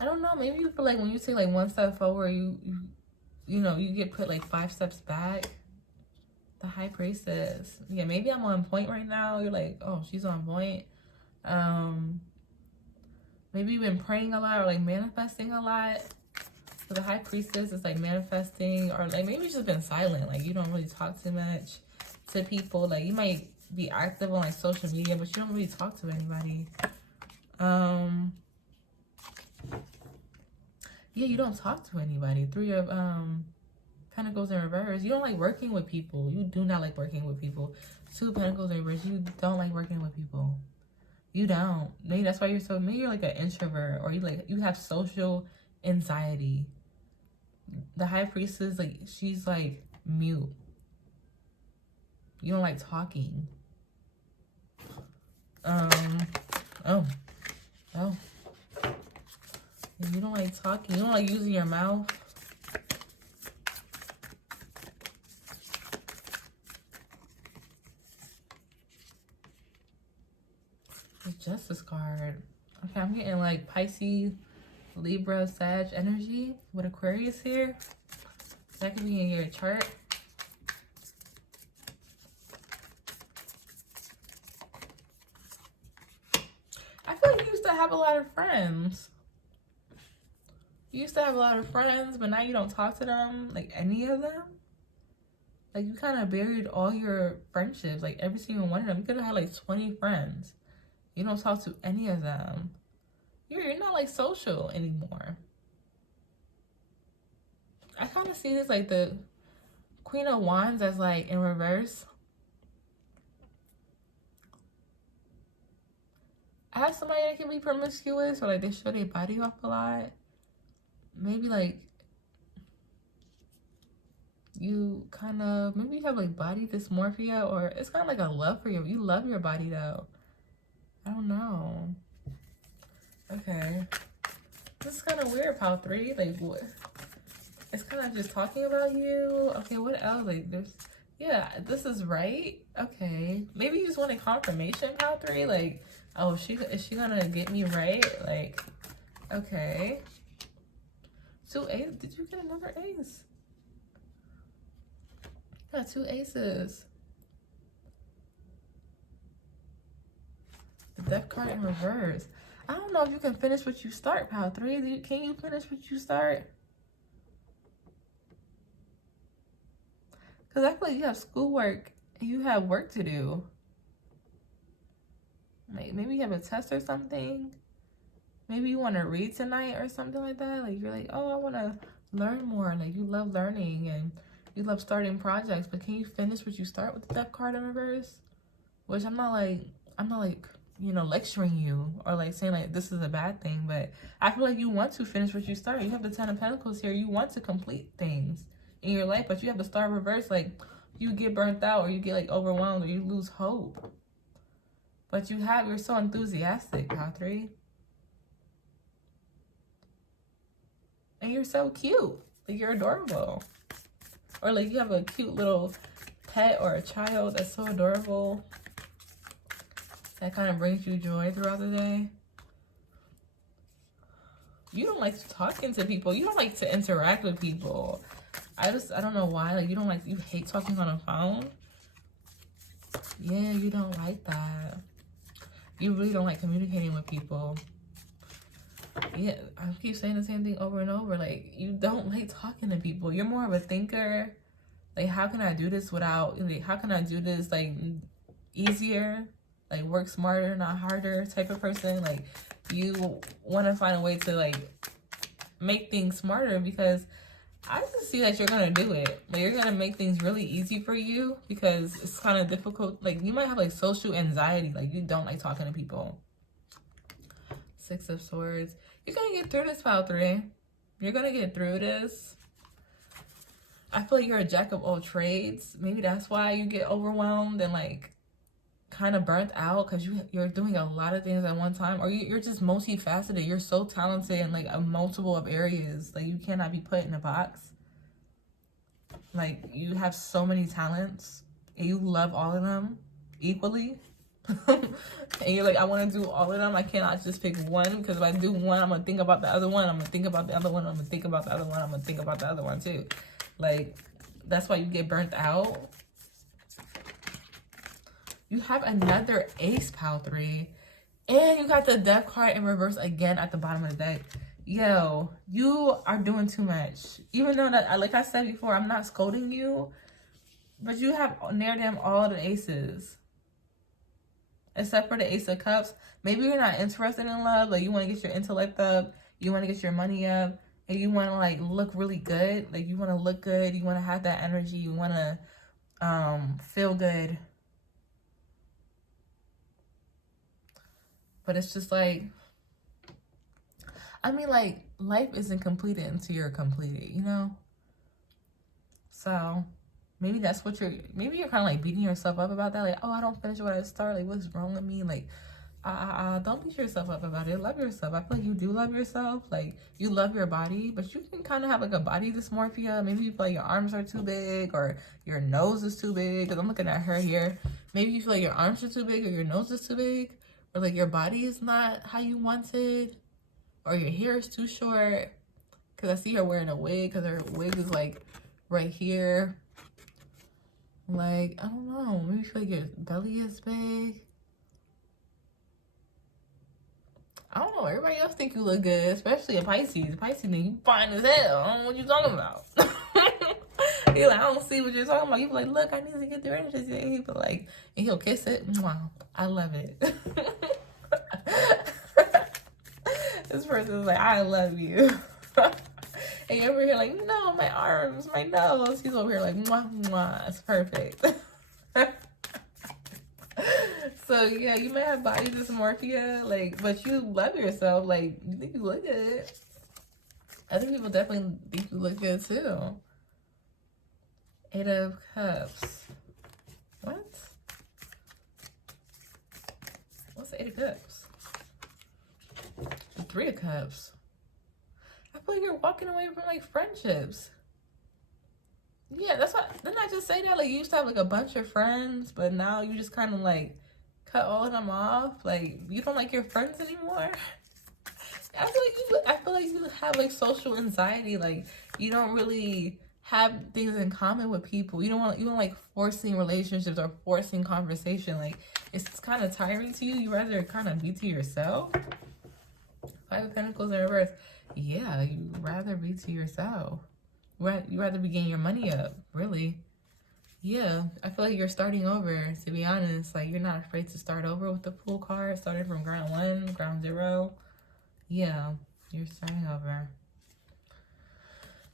I don't know, maybe you feel like when you take like one step forward, you know, you get put like 5 steps back. The High Priestess. Yeah, maybe I'm on point right now. You're like, oh, she's on point. Maybe you've been praying a lot or like manifesting a lot. So the High Priestess is like manifesting, or like maybe you've just been silent. Like you don't really talk too much to people. Like you might be active on like social media, but you don't really talk to anybody. Yeah, you don't talk to anybody. 3 of Pentacles in reverse. You don't like working with people. You do not like working with people. 2 of Pentacles in reverse. You don't like working with people. You don't. Maybe that's why you're so, maybe you're like an introvert, or you have social anxiety. The High Priestess, like, she's like mute. You don't like talking. Oh. You don't like talking. You don't like using your mouth. The Justice card. Okay, I'm getting like Pisces, Libra, Sag energy with Aquarius here. That could be in your chart. I feel like you used to have a lot of friends. You used to have a lot of friends, but now you don't talk to them, like any of them. Like you kind of buried all your friendships, like every single one of them. You could have had like 20 friends. You don't talk to any of them. You're not like social anymore. I kind of see this like the Queen of Wands as like in reverse. I have somebody that can be promiscuous, or like they show their body off a lot. Maybe like you kind of, maybe you have like body dysmorphia, or it's kind of like a love for you. You love your body though. I don't know. Okay. This is kind of weird, pile 3. Like what? It's kind of just talking about you. Okay, what else? Like there's, yeah, this is right. Okay. Maybe you just want a confirmation, pile 3. Like, oh, is she gonna get me right? Like, okay. 2 aces. Did you get another ace? Got 2 aces. The Death card in reverse. I don't know if you can finish what you start, pile 3. Can you finish what you start? Because I feel like you have schoolwork and you have work to do. Like maybe you have a test or something. Maybe you want to read tonight or something like that. Like you're like, oh, I want to learn more. Like you love learning and you love starting projects. But can you finish what you start with the Death card in reverse? Which I'm not like, you know, lecturing you or like saying like this is a bad thing. But I feel like you want to finish what you start. You have the 10 of Pentacles here. You want to complete things in your life. But you have the Star reverse. Like you get burnt out, or you get like overwhelmed, or you lose hope. But you're so enthusiastic, pile 3. And you're so cute. Like you're adorable. Or like you have a cute little pet or a child that's so adorable. That kind of brings you joy throughout the day. You don't like talking to people. You don't like to interact with people. I don't know why. Like you hate talking on a phone. Yeah, you don't like that. You really don't like communicating with people. Yeah, I keep saying the same thing over and over. Like, you don't like talking to people. You're more of a thinker. Like, how can I do this without, like, how can I do this, like, easier? Like, work smarter, not harder type of person. Like, you want to find a way to, like, make things smarter, because I just see that you're going to do it. Like, you're going to make things really easy for you, because it's kind of difficult. Like, you might have, like, social anxiety. Like, you don't like talking to people. 6 of Swords. You're going to get through this, pile 3. You're going to get through this. I feel like you're a jack of all trades. Maybe that's why you get overwhelmed and, like, kind of burnt out, because you're doing a lot of things at one time. Or you're just multifaceted. You're so talented in, like, a multiple of areas. Like, you cannot be put in a box. Like, you have so many talents and you love all of them equally. And you're like, I want to do all of them. I cannot just pick one, because if I do one, I'm going to think about the other one. I'm going to think about the other one. I'm going to think about the other one. I'm going to think about the other one too. Like, that's why you get burnt out. You have another ace, pile 3. And you got the death card in reverse again at the bottom of the deck. Yo, you are doing too much. Even though that, like I said before, I'm not scolding you, but you have near them all the aces. Except for the Ace of Cups. Maybe you're not interested in love. Like, you want to get your intellect up. You want to get your money up. And you want to, like, look really good. Like, you want to look good. You want to have that energy. You want to feel good. But it's just like, I mean, like, life isn't completed until you're completed, you know? So maybe that's what maybe you're kind of like beating yourself up about that. Like, oh, I don't finish what I start. Like, what's wrong with me? Like, don't beat yourself up about it. Love yourself. I feel like you do love yourself. Like, you love your body, but you can kind of have like a body dysmorphia. Maybe you feel like your arms are too big or your nose is too big. Because I'm looking at her here. Maybe you feel like your arms are too big or your nose is too big. Or like your body is not how you wanted. Or your hair is too short. Because I see her wearing a wig. Because her wig is like right here. Like, I don't know. Maybe you feel like your belly is big. I don't know. Everybody else think you look good. Especially a Pisces. Pisces think you fine as hell. I don't know what you're talking about. He like, I don't see what you're talking about. You be like, look, I need to get the energy today. He be like, and he'll kiss it. Wow, I love it. This person's like, I love you. And you're over here like, no, my arms, my nose. He's over here like, mwah, mwah. It's perfect. So, yeah, you may have body dysmorphia, like, but you love yourself. Like, you think you look good. Other people definitely think you look good, too. 8 of Cups. What? What's the 8 of Cups? The 3 of Cups. I feel like you're walking away from, like, friendships. Yeah, that's what, didn't I just say that? Like, you used to have, like, a bunch of friends, but now you just kind of, like, cut all of them off. Like, you don't like your friends anymore. I feel like you have, like, social anxiety. Like, you don't really have things in common with people. You don't like forcing relationships or forcing conversation. Like, it's kind of tiring to you. You rather kind of be to yourself. 5 of Pentacles in reverse. Yeah, you rather be to yourself. You rather be getting your money up, really. Yeah, I feel like you're starting over, to be honest. Like, you're not afraid to start over with the Fool card, starting from ground 1, ground 0. Yeah, you're starting over.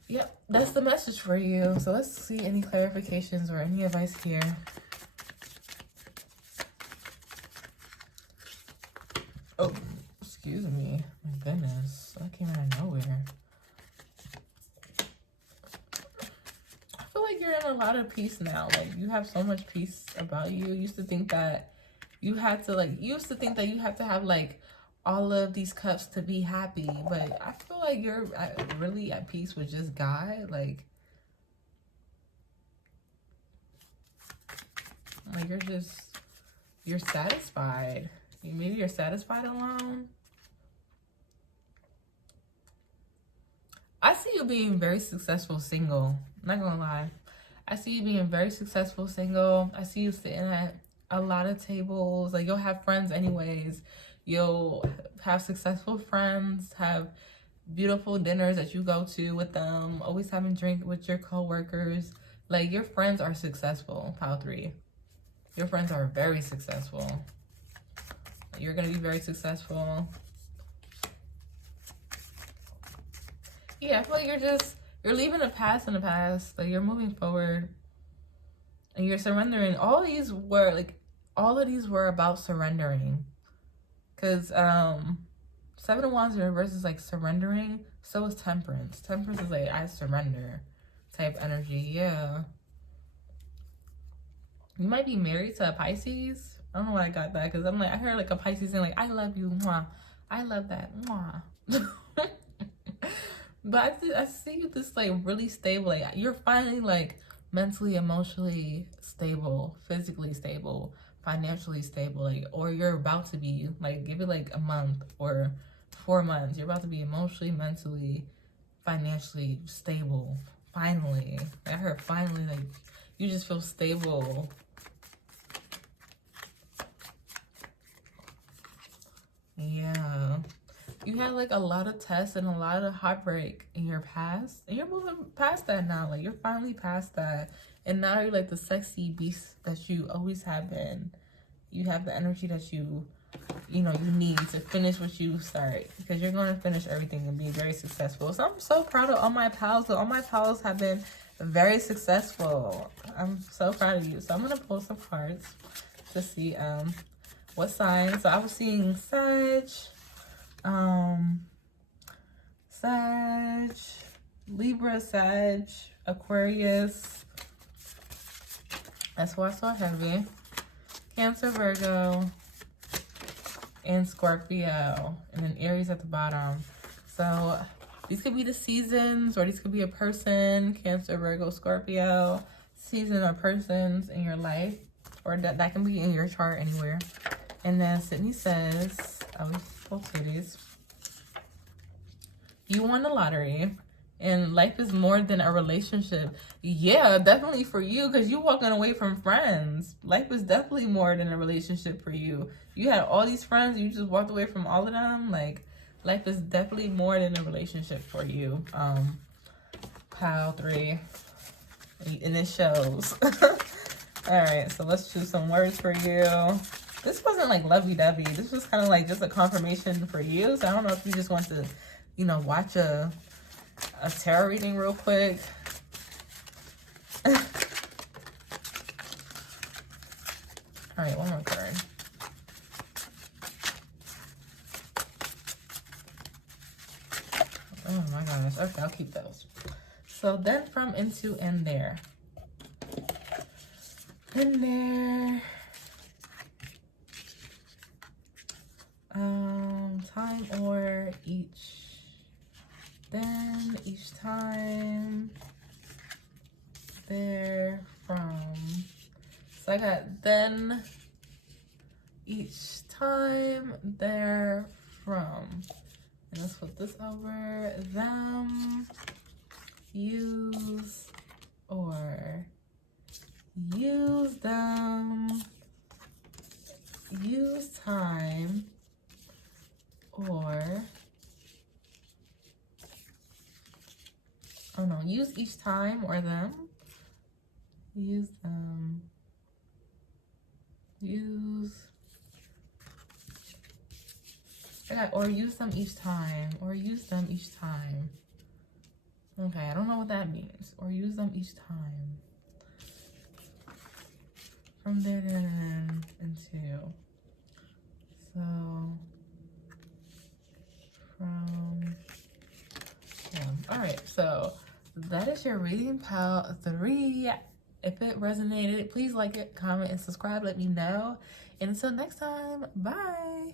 Yep, that's the message for you. So let's see any clarifications or any advice here. Oh, excuse me. My goodness, that came out of nowhere. I feel like you're in a lot of peace now. Like, you have so much peace about you. You used to think that you had to, like, have, like, all of these cups to be happy, but I feel like you're really at peace with just God. Like you're satisfied. Maybe you're satisfied alone. I see you being very successful single. I'm not gonna lie. I see you being very successful single. I see you sitting at a lot of tables. Like, you'll have friends anyways. You'll have successful friends, have beautiful dinners that you go to with them, always having drink with your coworkers. Like, your friends are successful, pile 3. Your friends are very successful. You're going to be very successful. Yeah, I feel like you're leaving the past in the past. Like, you're moving forward. And you're surrendering. All of these were about surrendering. Because 7 of Wands in reverse is like surrendering. So is Temperance. Temperance is like, I surrender type energy. Yeah. You might be married to a Pisces. I don't know why I got that. Because I'm like, I heard like a Pisces saying like, I love you. Mwah. I love that. Mwah. But I see you this like really stable. Like you're finally like mentally, emotionally stable, physically stable, financially stable. Like, or you're about to be. Like, give it like a month or 4 months. You're about to be emotionally, mentally, financially stable. Finally, I heard finally. Like, you just feel stable. Yeah. You had like a lot of tests and a lot of heartbreak in your past, and you're moving past that now. Like you're finally past that, and now you're like the sexy beast that you always have been. You have the energy that you know you need to finish what you start, because you're going to finish everything and be very successful. So I'm so proud of all my pals. All my pals have been very successful. I'm so proud of you. So I'm gonna pull some cards to see what signs. So I was seeing Sag, Sag, Libra, Sag, Aquarius. That's why I saw heavy. Cancer, Virgo, and Scorpio, and then Aries at the bottom. So these could be the seasons, or these could be a person, Cancer, Virgo, Scorpio, season or persons in your life, or that can be in your chart anywhere. And then Sydney says, oh, both titties. You won the lottery, and life is more than a relationship. Yeah, definitely for you, because you walking away from friends. Life is definitely more than a relationship for you. You had all these friends, you just walked away from all of them. Like, life is definitely more than a relationship for you. Pile 3, and it shows. All right, so let's choose some words for you. This wasn't like lovey-dovey. This was kind of like just a confirmation for you. So I don't know if you just want to, you know, watch a tarot reading real quick. All right, one more card. Oh my gosh. Okay, I'll keep those. So then from, into, and there. In there. Time or each. Then each time. There from. So I got then each time there from. And let's flip this over. Them, use, or use them, use time, or, oh no, use each time or them, use them, use, yeah, or use them each time, or use them each time. Okay, I don't know what that means. Or use them each time. From there then into. So from them. Alright, so that is your reading pile 3. If it resonated, please like it, comment, and subscribe. Let me know. And until next time, bye.